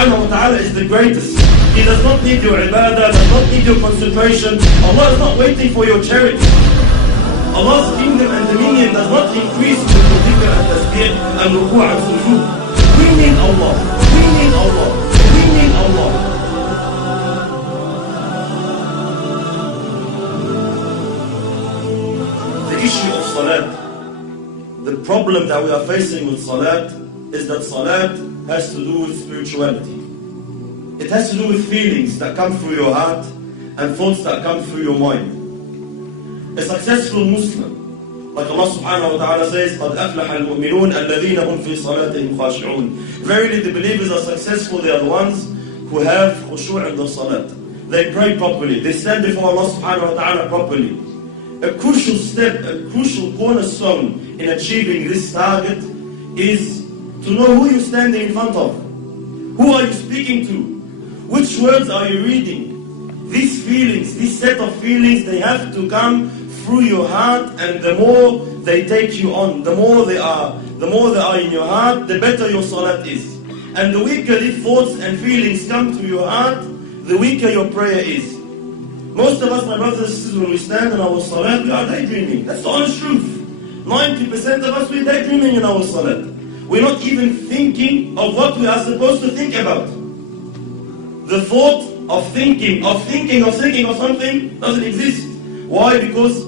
subhanahu wa ta'ala is the greatest. He does not need your ibadah, does not need your concentration. Allah is not waiting for your charity. Allah's kingdom and dominion does not increase with your dhikr and tasbih and rukuk and sujood. We need Allah. We need Allah. We need Allah. The issue of salat, the problem that we are facing with salat is that salat has to do with spirituality. It has to do with feelings that come through your heart and thoughts that come through your mind. A successful Muslim, like Allah subhanahu wa ta'ala says, قَدْ أَفْلَحَ الْمُؤْمِنُونَ الَّذِينَ هُمْ فِي صَلَاتِهِمْ خَاشِعُونَ. Verily the believers are successful, they are the ones who have khushu' in the salat. They pray properly, they stand before Allah subhanahu wa ta'ala properly. A crucial step, a crucial cornerstone in achieving this target is to know who you're standing in front of. Who are you speaking to? Which words are you reading? These feelings, this set of feelings, they have to come through your heart, and the more they take you on, the more they are in your heart, the better your salat is. And the weaker these thoughts and feelings come to your heart, the weaker your prayer is. Most of us, my brothers and sisters, when we stand in our salat, we are daydreaming. That's the honest truth. 90% of us, we're daydreaming in our salat. We're not even thinking of what we are supposed to think about. The thought of thinking of something doesn't exist. Why? Because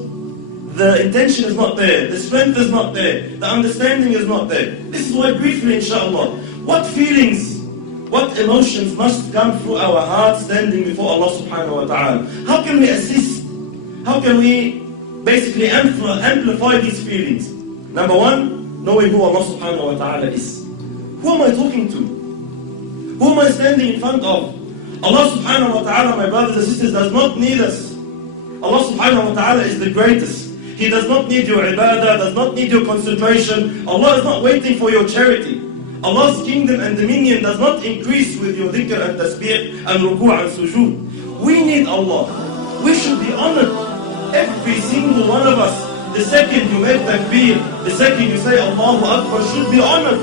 the intention is not there, the strength is not there, the understanding is not there. This is why briefly, inshallah, what feelings, what emotions must come through our hearts standing before Allah subhanahu wa ta'ala? How can we assist? How can we basically amplify these feelings? Number one, knowing who Allah subhanahu wa ta'ala is. Who am I talking to? Who am I standing in front of? Allah subhanahu wa ta'ala, my brothers and sisters, does not need us. Allah subhanahu wa ta'ala is the greatest. He does not need your ibadah, does not need your concentration. Allah is not waiting for your charity. Allah's kingdom and dominion does not increase with your dhikr and tasbih and rukuk and sujood. We need Allah. We should be honored. Every single one of us, the second you make takbir, the second you say Allahu Akbar, should be honored.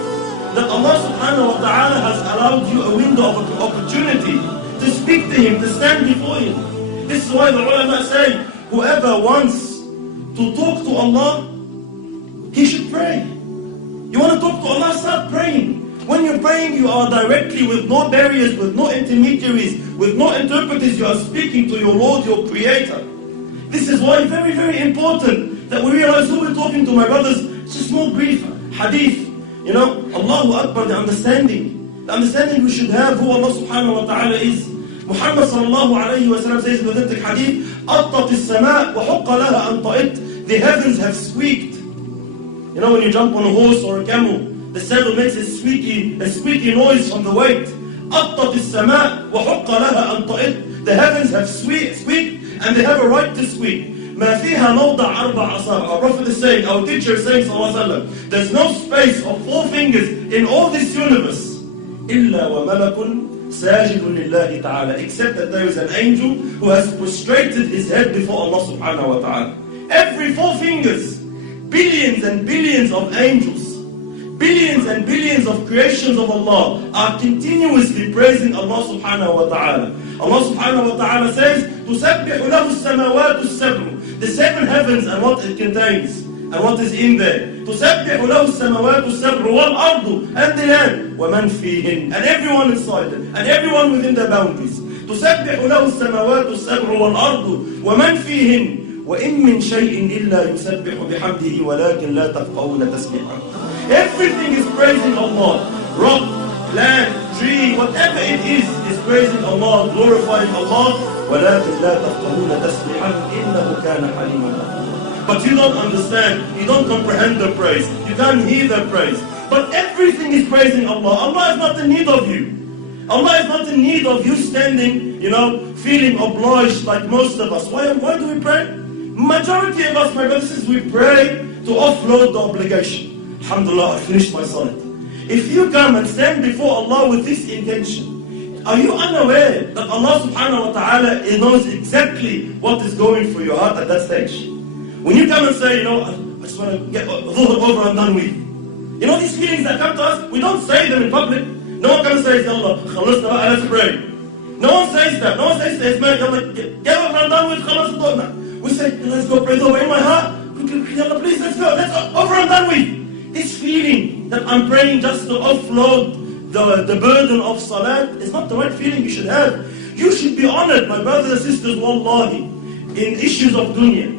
That Allah subhanahu wa ta'ala has allowed you a window of opportunity to speak to Him, to stand before Him. This is why the ulama say, whoever wants to talk to Allah, he should pray. You want to talk to Allah, start praying. When you're praying, you are directly, with no barriers, with no intermediaries, with no interpreters, you are speaking to your Lord, your Creator. This is why very, very important that we realize who we're talking to, my brothers. It's a small brief hadith. You know, Allahu Akbar, the understanding we should have who Allah subhanahu wa ta'ala is. Muhammad sallallahu alayhi wa sallam says in the authentic hadith, أَطَّتِ السَّمَاء وَحُقَّ لَهَا أَن طَئِتْ. The heavens have squeaked. You know, when you jump on a horse or a camel, the saddle makes a squeaky noise from the weight. أَطَّتِ السَّمَاء وَحُقَّ لَهَا أَن طَئِتْ. The heavens have squeaked, and they have a right to squeak. مَا فِيهَا مَوْضَعْ أَرْبَعَ أَصَابِعَ. Our Prophet is saying, our teacher is saying, sallallahu alayhi wa sallam, there's no space of 4 fingers in all this universe, إِلَّا وَمَلَكٌ سَاجِدٌ لِلَّهِ تَعَالَى, except that there is an angel who has prostrated his head before Allah subhanahu wa ta'ala. Every 4 fingers, billions and billions of angels, billions and billions of creations of Allah are continuously praising Allah subhanahu wa ta'ala. Allah subhanahu wa ta'ala says, تُسَبِّحُ لَهُ السَّمَوَاتُ السَّبْعُ. The 7 heavens and what it contains, and what is in there. تُسَبِّحُ لَهُ السَّمَوَاتُ السَّبْعُ وَالْأَرْضُ, and the land, وَمَنْ فِيهِنْ, and everyone inside it, and everyone within the boundaries. تُسَبِّحُ لَهُ السَّمَوَاتُ السَّبْعُ وَالْأَرْضُ وَمَنْ فِيهِنْ وَإِن مِّن شَيْءٍ إِلَّا يُسَبِّحُ بِحَمْدِهِ وَلَكِنْ لَا تَفْقَهُونَ تَسْبِيحَهُ. Everything is praising Allah. Rock, land, tree, whatever it is praising Allah, glorifying Allah. وَلَكِنْ لَا تَفْقَهُونَ تَسْبِيحَهُ إِنَّهُ كَانَ حَلِيمًا غَفُورًا. But you don't understand, you don't comprehend the praise, you can't hear the praise. But everything is praising Allah. Allah is not in need of you. Allah is not in need of you standing, feeling obliged like most of us. Why do we pray? Majority of us, my brothers, we pray to offload the obligation. Alhamdulillah, I finished my salat. If you come and stand before Allah with this intention, are you unaware that Allah subhanahu wa ta'ala knows exactly what is going through your heart at that stage? When you come and say, I just want to get dhuhr over and done with. These feelings that come to us, we don't say them in public. No one comes and says, Allah, khalasna baqى, let's pray. No one says that. No one says that. Allah, get over and done with, khalas. We say, let's go pray over in my heart. Allah, please, let's go. Let's over and done with. This feeling that I'm praying just to offload the burden of salat is not the right feeling you should have. You should be honored, my brothers and sisters, wallahi, in issues of dunya.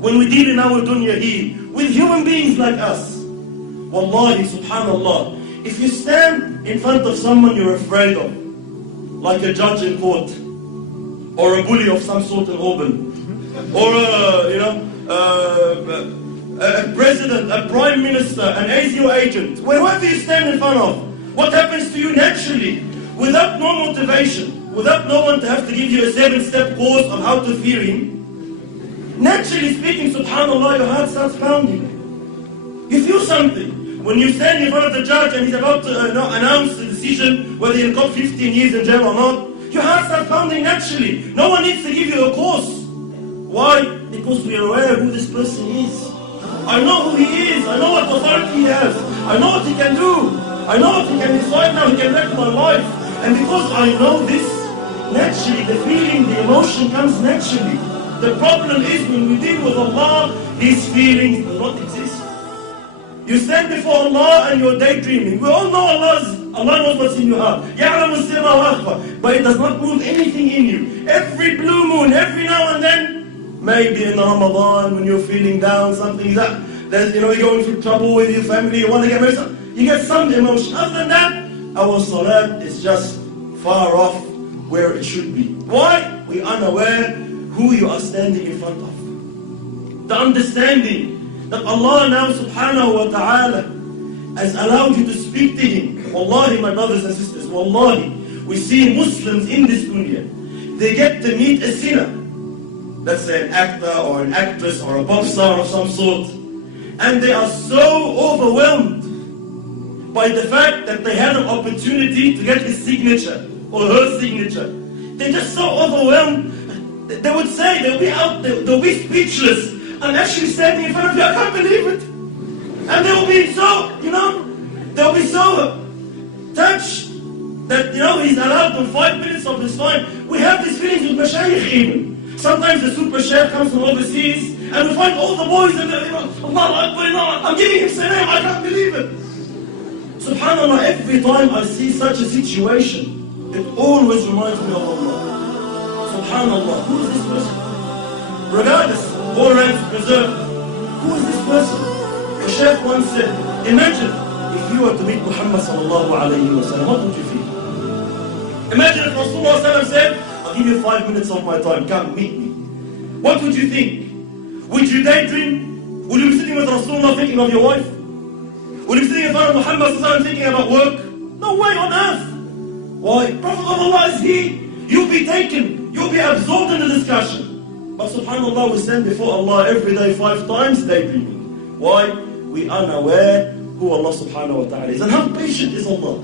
When we deal in our dunya here, with human beings like us, wallahi, subhanallah, if you stand in front of someone you're afraid of, like a judge in court, or a bully of some sort in Auburn, or a president, a prime minister, an ASIO agent, wherever you stand in front of, what happens to you naturally, without no motivation, without no one to have to give you a 7-step course on how to fear him, naturally speaking, subhanallah, your heart starts pounding. You feel something. When you stand in front of the judge and he's about to announce the decision whether you'll got 15 years in jail or not, your heart starts pounding naturally. No one needs to give you a course. Why? Because we are aware who this person is. I know who he is. I know what authority he has. I know what he can do. I know what he can decide now. He can wreck my life. And because I know this, naturally the feeling, the emotion comes naturally. The problem is when we deal with Allah, these feelings do not exist. You stand before Allah and you're daydreaming. We all know Allah knows what's in your heart. يَعْلَمُ السِّرَّ وَأَخْفَى. But it does not move anything in you. Every blue moon, every now and then, maybe in Ramadan when you're feeling down, something that, you're going through trouble with your family, you want to get married, you get some emotion. Other than that, our salat is just far off where it should be. Why? We are unaware who you are standing in front of. The understanding that Allah now subhanahu wa ta'ala has allowed you to speak to Him. Wallahi, my brothers and sisters, wallahi, we see Muslims in this dunya, they get to meet a sinner. Let's say an actor or an actress or a pop star of some sort. And they are so overwhelmed by the fact that they had an opportunity to get his signature or her signature. They're just so overwhelmed. They would say, they'll be speechless. I'm actually standing in front of you, I can't believe it. And they will be so, they'll be so touched that, he's allowed them 5 minutes of his time. We have these feelings with mashayikh even. Sometimes the super sheikh comes from overseas and we find all the boys and they're, Allah Akbar, I'm giving him salam, I can't believe it. Subhanallah, every time I see such a situation, it always reminds me of Allah. Subhanallah, who is this person? Regardless, all ranks preserved. Who is this person? The Shaykh once said, imagine if you were to meet Muhammad sallallahu alayhi wa sallam, what would you feel? Imagine if Rasulullah said, I'll give you 5 minutes of my time, come meet me. What would you think? Would you daydream? Would you be sitting with Rasulullah thinking of your wife? Would you be sitting in front of Muhammad sallallahu alayhi wa sallam thinking about work? No way on earth. Why? Prophet of Allah is here. You'll be taken. You'll be absorbed in the discussion. But subhanallah, we stand before Allah every day 5 times daydreaming. Why? We are unaware who Allah subhanahu wa ta'ala is. And how patient is Allah?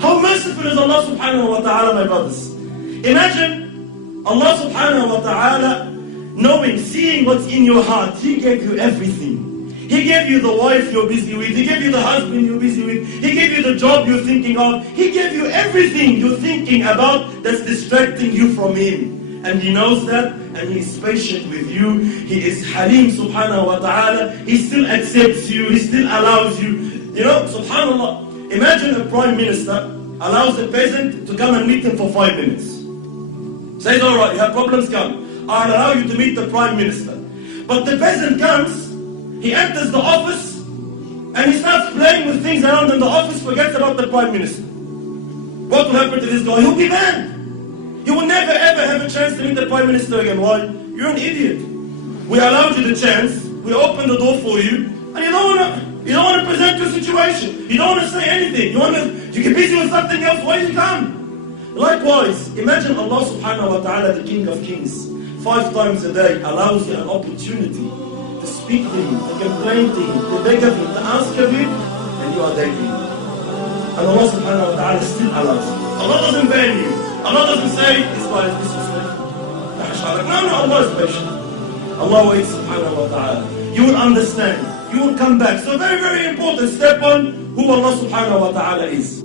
How merciful is Allah subhanahu wa ta'ala, my brothers? Imagine Allah subhanahu wa ta'ala knowing, seeing what's in your heart. He gave you everything. He gave you the wife you're busy with. He gave you the husband you're busy with. He gave you the job you're thinking of. He gave you everything you're thinking about that's distracting you from Him. And He knows that, and He is patient with you. He is Halim subhanahu wa ta'ala. He still accepts you. He still allows you. Subhanallah. Imagine a prime minister allows a peasant to come and meet him for 5 minutes. Says, alright, you have problems, come. I'll allow you to meet the prime minister. But the peasant comes, he enters the office, and he starts playing with things around in the office, forgets about the prime minister. What will happen to this guy? He'll be banned. You will never ever have a chance to meet the Prime Minister again. Why? You're an idiot. We allowed you the chance, we opened the door for you, and you don't want to present your situation. You don't want to say anything. You get busy with something else. Why did you come? Likewise, imagine Allah subhanahu wa ta'ala, the King of Kings, 5 times a day allows you an opportunity to speak to Him, to complain to Him, to beg of Him, to ask of Him, and you are daydreaming. And Allah subhanahu wa ta'ala still allows you. Allah doesn't ban you. Allah doesn't say, this guy is disrespectful. No, Allah is patient. Allah waits subhanahu wa ta'ala. You will understand. You will come back. So very, very important. Step on who Allah subhanahu wa ta'ala is.